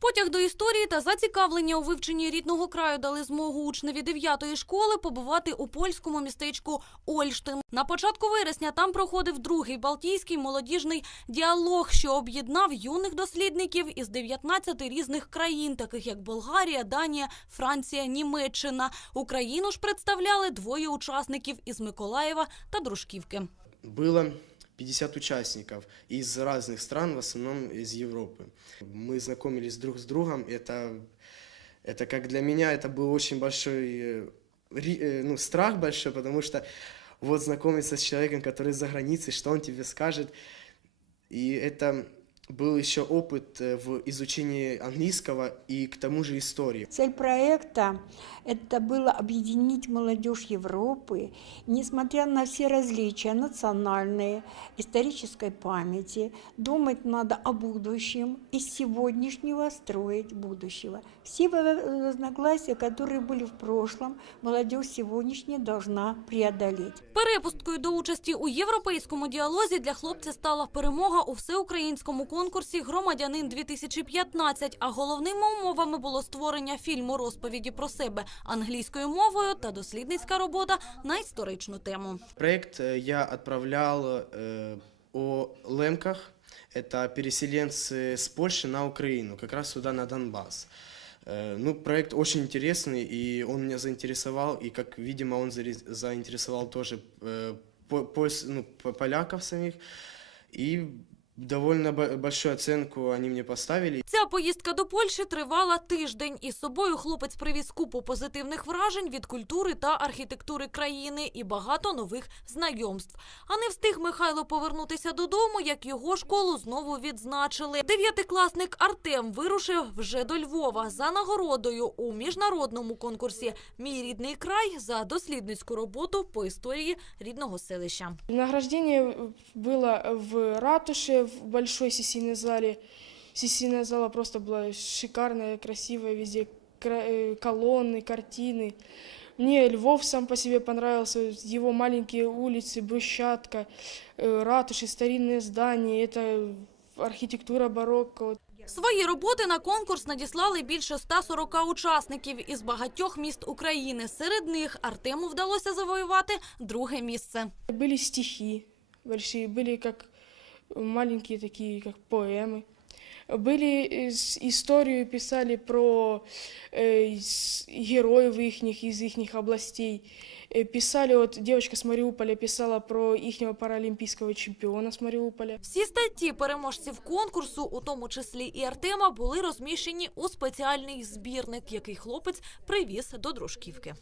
Потяг до історії та зацікавлення у вивченні рідного краю дали змогу учневі 9-ї школи побувати у польському містечку Ольштин. На початку вересня там проходив другий балтійський молодіжний діалог, що об'єднав юних дослідників із 19 різних країн, таких як Болгарія, Данія, Франція, Німеччина. Україну ж представляли двоє учасників із Миколаєва та Дружківки. Было 50 участников из разных стран, в основном из Европы. Мы знакомились друг с другом. Это, это как для меня, это был очень большой э, ри- э, ну, страх большой, потому что вот знакомиться с человеком, который за границей, что он тебе скажет. И это был еще опыт э, в изучении английского и к тому же истории. Цель проекта – это было объединить молодежь Европы, несмотря на все различия национальные, исторической памяти, думать надо о будущем, из сегодняшнего строить будущего. Все во- разногласия, которые были в прошлом, молодежь сегодняшняя должна преодолеть. Перепусткою до участі у європейському діалозі для хлопця стала перемога у всеукраїнському конкурсі Громадянин 2015 А головними умовами було створення фільму розповіді про себе англійською мовою та дослідницька робота на історичну тему. Проект э, я отправлял э, о лемках. Это переселенцы с Польши на Украину, как раз сюда, на Донбасс. Э, Ну, проект очень интересный, и он меня заинтересовал, и, как видимо, он заре- заинтересовал тоже э, по- польс- ну, по- поляков самих. И довольно бо- большую оценку они мне поставили. Ця поїздка до Польщі тривала тиждень. Із собою хлопець привіз купу позитивних вражень від культури та архітектури країни і багато нових знайомств. А не встиг Михайло повернутися додому, як його школу знову відзначили. Дев'ятикласник Артем вирушив вже до Львова за нагородою у міжнародному конкурсі Мій рідний край за дослідницьку роботу по історії рідного селища. Награждение было в ратуше, в большой сессийной зале. Сессийная зала просто была шикарная, красивая, везде кра- э, колонны, картины. Мне Львов сам по себе понравился, его маленькие улицы, брусчатка, э, ратуши, старинные здания, это архитектура барокко. Вот Свої роботи на конкурс надіслали більше 140 учасників із багатьох міст України. Серед них Артему вдалося завоювати друге місце. Были стихи большие, были как маленькие такие, как поэмы. Были э, с- историю писали про э, с- героев ихних из ихних областей. Э, Писали, вот девочка с Мариуполя писала про ихнего паралимпийского чемпиона с Мариуполя. Всі статті переможців конкурсу, у тому числі і Артема, були розміщені у спеціальний збірник, який хлопець привіз до дружківки.